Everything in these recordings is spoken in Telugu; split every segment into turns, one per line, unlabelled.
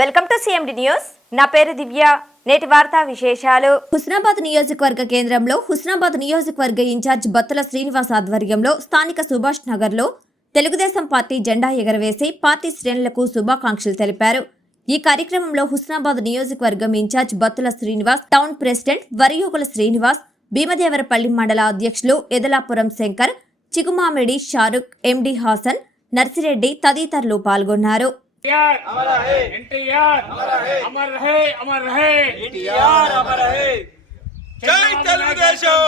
వెల్కమ్ టు సిఎండి న్యూస్ నా పేరు దివ్య. నేటి వార్తా విశేషాలు. హుస్నాబాద్ నియోజకవర్గ కేంద్రంలో హుస్నాబాద్ నియోజకవర్గ ఇన్ఛార్జ్ బత్తుల శ్రీనివాస్ ఆధ్వర్యంలో స్థానిక సుభాష్ నగర్లో తెలుగుదేశం పార్టీ జెండా ఎగరవేసి పార్టీ శ్రేణులకు శుభాకాంక్షలు తెలిపారు. ఈ కార్యక్రమంలో హుస్నాబాద్ నియోజకవర్గం incharge Battula Srinivas town president Variyogula Srinivas Bheemadevarapalli మండల అధ్యక్షులు ఎదలాపురం శంకర్ చిగుమామిడి షారుక్ ఎండి హాసన్ నర్సిరెడ్డి తదితరులు పాల్గొన్నారు.
ఎన్టీఆర్ అమర్
రహే అమర్ రహే ఎన్టీఆర్ జై తెలుగుదేశం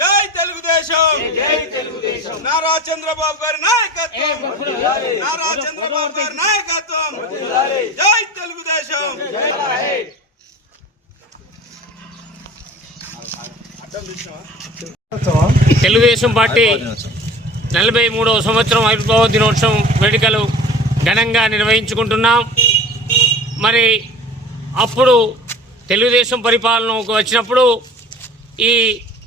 జై తెలుగుదేశం
నారా చంద్రబాబు గారి నాయకత్వం నారా చంద్రబాబు గారి నాయకత్వం జై తెలుగుదేశం
తెలుగుదేశం పార్టీ నలభై మూడవ సంవత్సరం ఆవిర్భావ దినోత్సవం వేడుకలు. ఘనంగా నిర్వహించుకుంటున్నాం. మరి అప్పుడు తెలుగుదేశం పరిపాలనకు వచ్చినప్పుడు ఈ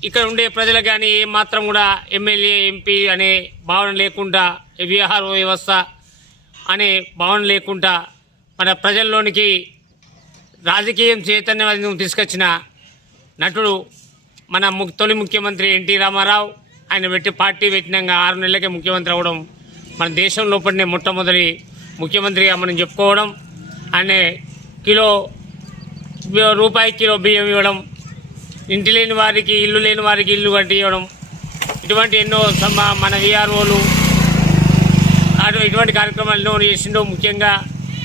ఇక్కడ ఉండే ప్రజలకు కానీ ఏమాత్రం కూడా ఎమ్మెల్యే ఎంపీ అనే భావన లేకుండా ఈ విహార వ్యవస్థ అనే భావన లేకుండా మన ప్రజల్లోనికి రాజకీయం చైతన్యం తీసుకొచ్చిన నటుడు మన ము తొలి ముఖ్యమంత్రి ఎన్టీ రామారావు. ఆయన పెట్టి పార్టీ పెట్టినాక ఆరు నెలలకే ముఖ్యమంత్రి అవడం మన దేశం లోపలనే మొట్టమొదటి ముఖ్యమంత్రిగా మనం చెప్పుకోవడం అనే కిలో రూపాయి కిలో బియ్యం ఇవ్వడం ఇంటి లేని వారికి ఇల్లు లేని వారికి ఇల్లు కట్టి ఇవ్వడం ఇటువంటి ఎన్నో మన విఆర్ఓలు అటు ఇటువంటి కార్యక్రమాలు ఎన్నో చేసిండో ముఖ్యంగా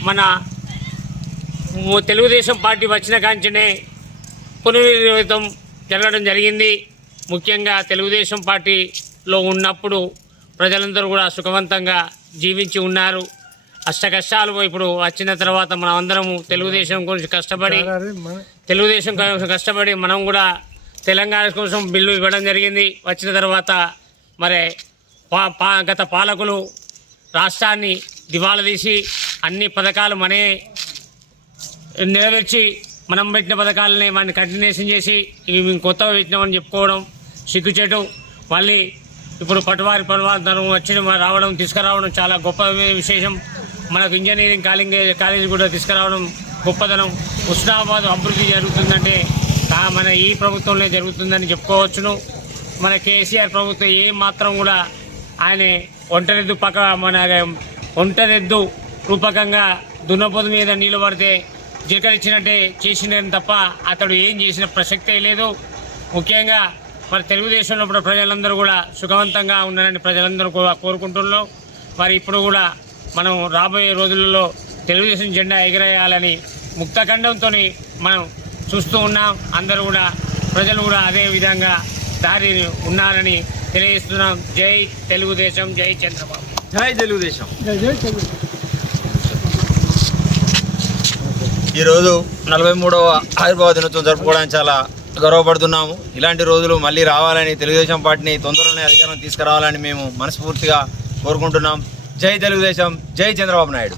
మన తెలుగుదేశం పార్టీ వచ్చిన కాంచనే పునర్వితం జరగడం జరిగింది. ముఖ్యంగా తెలుగుదేశం పార్టీలో ఉన్నప్పుడు ప్రజలందరూ కూడా సుఖవంతంగా జీవించి ఉన్నారు. అష్ట కష్టాలు ఇప్పుడు వచ్చిన తర్వాత మనం అందరము తెలుగుదేశం గురించి కష్టపడి తెలుగుదేశం కోసం కష్టపడి మనం కూడా తెలంగాణ కోసం బిల్లు ఇవ్వడం జరిగింది. వచ్చిన తర్వాత మరి పా పా గత పాలకులు రాష్ట్రాన్ని దివాలా తీసి అన్ని పథకాలు మనే నెరవేర్చి మనం పెట్టిన పథకాలని వాటిని కంటిన్యూషన్ చేసి ఇవి మేము కొత్తగా పెట్టినామని చెప్పుకోవడం సిగ్గుచేటు. మళ్ళీ ఇప్పుడు పట్టువారి పట్టువారి వచ్చి రావడం తీసుకురావడం చాలా గొప్ప విశేషం. మనకు ఇంజనీరింగ్ కాలేజ్ కాలేజీ కూడా తీసుకురావడం గొప్పదనం. ఉస్నాబాద్ అభివృద్ధి జరుగుతుందంటే మన ఈ ప్రభుత్వంలో జరుగుతుందని చెప్పుకోవచ్చును. మన కేసీఆర్ ప్రభుత్వం ఏ మాత్రం కూడా ఆయన ఒంటరిద్దు పక్క మన ఒంటరిద్దు రూపకంగా దున్నపోతు మీద నీళ్ళు పడితే జీకరించినట్టే చేసినని తప్ప అతడు ఏం చేసిన ప్రసక్తే లేదు. ముఖ్యంగా మరి తెలుగుదేశంలో ఇప్పుడు ప్రజలందరూ కూడా సుఖవంతంగా ఉండాలని ప్రజలందరూ కూడా కోరుకుంటున్నాం. మరి ఇప్పుడు కూడా మనం రాబోయే రోజులలో తెలుగుదేశం జెండా ఎగరేయాలని ముక్తఖండంతో మనం చూస్తూ ఉన్నాం. అందరూ కూడా ప్రజలు కూడా అదే విధంగా దారి ఉన్నారని తెలియజేస్తున్నాం. జై తెలుగుదేశం జై చంద్రబాబు.
జై తెలుగుదేశం. ఈరోజు నలభై మూడవ ఆవిర్భావ దినోత్సవం జరుపుకోవడానికి చాలా గర్వపడుతున్నాము. ఇలాంటి రోజులు మళ్ళీ రావాలని తెలుగుదేశం పార్టీని తొందరలోనే అధికారం తీసుకురావాలని మేము మనస్ఫూర్తిగా కోరుకుంటున్నాం. జై తెలుగుదేశం జై చంద్రబాబు నాయుడు.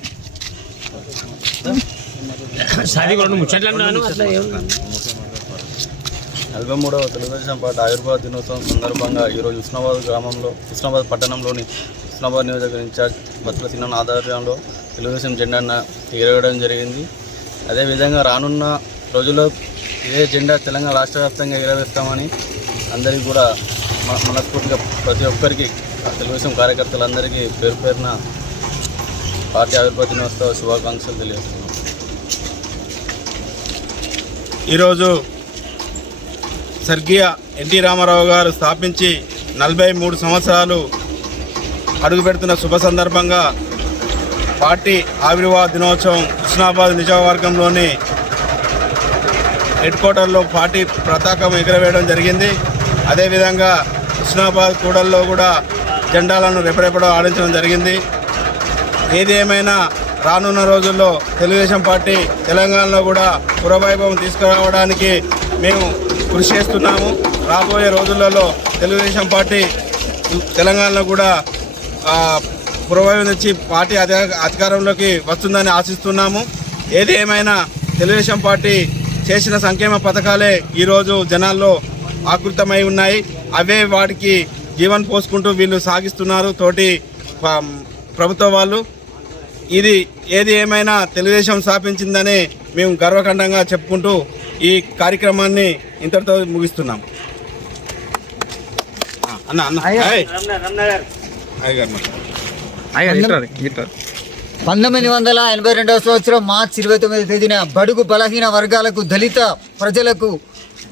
నలభై మూడవ తెలుగుదేశం పార్టీ ఆవిర్భావ దినోత్సవం సందర్భంగా ఈరోజు ఉస్నాబాద్ గ్రామంలో ఉస్నాబాద్ పట్టణంలోని ఉస్నాబాద్ నియోజకవర్గ ఇన్ఛార్జ్ బత్తుల సిన్న ఆధ్వర్యంలో తెలుగుదేశం జెండాను ఎగరవేయడం జరిగింది. అదేవిధంగా రానున్న రోజుల్లో ఇదే జెండా తెలంగాణ రాష్ట్ర వ్యాప్తంగా ఎగరవేస్తామని అందరికీ కూడా మనస్ఫూర్తిగా ప్రతి ఒక్కరికి తెలుగుదేశం కార్యకర్తలందరికీ పేరు పేరున పార్టీ ఆవిర్భావ దినోత్సవ శుభాకాంక్షలు తెలియజేస్తున్నాం.
ఈరోజు స్వర్గీయ ఎన్టీ రామారావు గారు స్థాపించి నలభై మూడు సంవత్సరాలు అడుగుపెడుతున్న శుభ సందర్భంగా పార్టీ ఆవిర్భావ దినోత్సవం కృష్ణాబాద్ నియోజకవర్గంలోని హెడ్ క్వార్టర్లో పార్టీ పతాకం ఎగురవేయడం జరిగింది. అదేవిధంగా హుస్నాబాద్ కూడల్లో కూడా జెండాలను రెపరెపడం ఆడించడం జరిగింది. ఏది ఏమైనా రానున్న రోజుల్లో తెలుగుదేశం పార్టీ తెలంగాణలో కూడా పురవైభవం తీసుకురావడానికి మేము కృషి చేస్తున్నాము. రాబోయే రోజులలో తెలుగుదేశం పార్టీ తెలంగాణలో కూడా పురవైభవం నుంచి పార్టీ అధికారంలోకి వస్తుందని ఆశిస్తున్నాము. ఏది ఏమైనా తెలుగుదేశం పార్టీ చేసిన సంక్షేమ పథకాలే ఈరోజు జనాల్లో ఆకృతమై ఉన్నాయి. అవే వాటికి జీవన్ పోసుకుంటూ వీళ్ళు సాగిస్తున్నారు. తోటి ప్రభుత్వ వాళ్ళు. ఇది ఏది ఏమైనా తెలుగుదేశం స్థాపించిందని మేము గర్వకాండంగా చెప్పుకుంటూ ఈ కార్యక్రమాన్ని ఇంతటితో ముగిస్తున్నాం. అన్న అన్న. హాయ్.
పంతొమ్మిది వందల ఎనభై రెండవ సంవత్సరం మార్చి ఇరవై తొమ్మిది తేదీన బడుగు బలహీన వర్గాలకు దళిత ప్రజలకు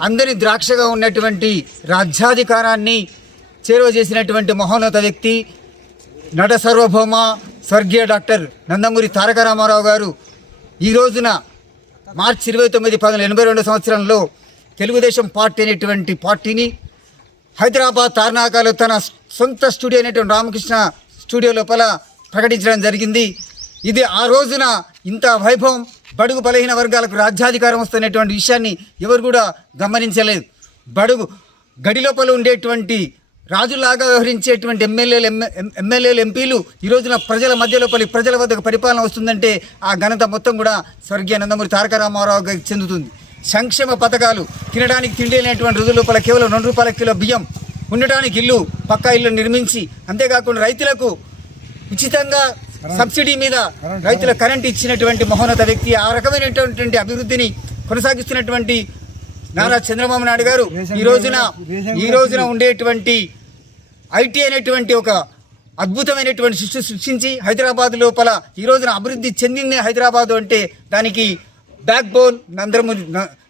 అందరి ద్రాక్షగా ఉన్నటువంటి రాజ్యాధికారాన్ని చేరువ చేసినటువంటి మహోన్నత వ్యక్తి నట సార్వభౌమ స్వర్గీయ డాక్టర్ నందమూరి తారక రామారావు గారు. ఈ రోజున మార్చి ఇరవై తొమ్మిది పంతొమ్మిది ఎనభై రెండు సంవత్సరంలో తెలుగుదేశం పార్టీ అనేటువంటి పార్టీని హైదరాబాద్ తార్నాకాలో తన సొంత స్టూడియో అనేటువంటి రామకృష్ణ స్టూడియో లోపల ప్రకటించడం జరిగింది. ఇది ఆ రోజున ఇంత వైభవం బడుగు బలహీన వర్గాలకు రాజ్యాధికారం వస్తున్నటువంటి విషయాన్ని ఎవరు కూడా గమనించలేదు. బడుగు గడి లోపల ఉండేటువంటి రాజులాగా వ్యవహరించేటువంటి ఎమ్మెల్యేలు ఎమ్మెల్యేలు ఎంపీలు ఈ రోజున ప్రజల మధ్య లోపలి ప్రజల వద్దకు పరిపాలన వస్తుందంటే ఆ ఘనత మొత్తం కూడా స్వర్గీయ నందమూరి తారక రామారావు చెందుతుంది. సంక్షేమ పథకాలు తినడానికి తిండి లేనటువంటి రోజుల లోపల కేవలం రెండు రూపాయల కిలో బియ్యం ఉండటానికి ఇల్లు పక్కా ఇల్లు నిర్మించి అంతేకాకుండా రైతులకు ఉచితంగా సబ్సిడీ మీద రైతుల కరెంట్. ఇచ్చినటువంటి మహోన్నత వ్యక్తి ఆ రకమైనటువంటి అభివృద్ధిని కొనసాగిస్తున్నటువంటి నారా చంద్రబాబు నాయుడు గారు ఈ రోజున ఈ రోజున ఉండేటువంటి ఐటీ అనేటువంటి ఒక అద్భుతమైనటువంటి సృష్టి సృష్టించి హైదరాబాద్ లోపల ఈ రోజున అభివృద్ధి చెందింది హైదరాబాద్ అంటే దానికి backbone Nandamuri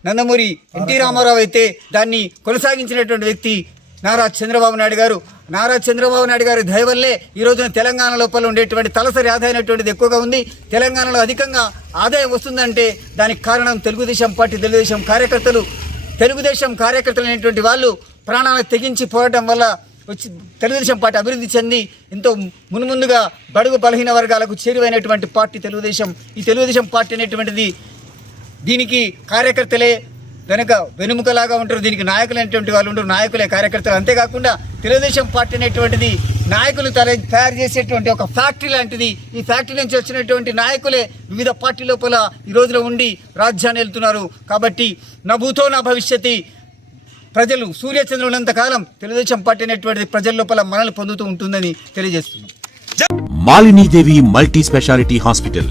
Nandamuri NT Ramarao అయితే దాన్ని కొనసాగించినటువంటి వ్యక్తి నారా చంద్రబాబు నాయుడు గారు. నారా చంద్రబాబు నాయుడు గారి దయ వల్లే ఈ రోజున తెలంగాణ లోపల ఉండేటువంటి తలసరి ఆదాయం అనేటువంటిది ఎక్కువగా ఉంది. తెలంగాణలో అధికంగా ఆదాయం వస్తుందంటే దానికి కారణం తెలుగుదేశం పార్టీ తెలుగుదేశం కార్యకర్తలు. తెలుగుదేశం కార్యకర్తలు అనేటువంటి వాళ్ళు ప్రాణాలను తెగించి పోవడం వల్ల వచ్చి తెలుగుదేశం పార్టీ అభివృద్ధి చెంది ఎంతో మున్ముందుగా బడుగు బలహీన వర్గాలకు చేరువైనటువంటి పార్టీ తెలుగుదేశం. ఈ తెలుగుదేశం పార్టీ అనేటువంటిది దీనికి కార్యకర్తలే వెనుక వెనుముకలాగా ఉంటారు. దీనికి నాయకులు అనేటువంటి వాళ్ళు ఉంటారు నాయకులే కార్యకర్తలు. అంతేకాకుండా తెలుగుదేశం పార్టీ అనేటువంటిది నాయకులు తర తయారు చేసేటువంటి ఒక ఫ్యాక్టరీ లాంటిది. ఈ ఫ్యాక్టరీ నుంచి వచ్చినటువంటి నాయకులే వివిధ పార్టీ లోపల ఈ రోజులో ఉండి రాజ్యాన్ని వెళ్తున్నారు. కాబట్టి నా భూతో నా భవిష్యత్తు. ప్రజలు సూర్యచంద్రులంత కాలం తెలుగుదేశం పార్టీ అనేటువంటిది ప్రజల లోపల మనల్ని పొందుతూ ఉంటుందని తెలియజేస్తున్నాం.
Malini Devi multi speciality hospital.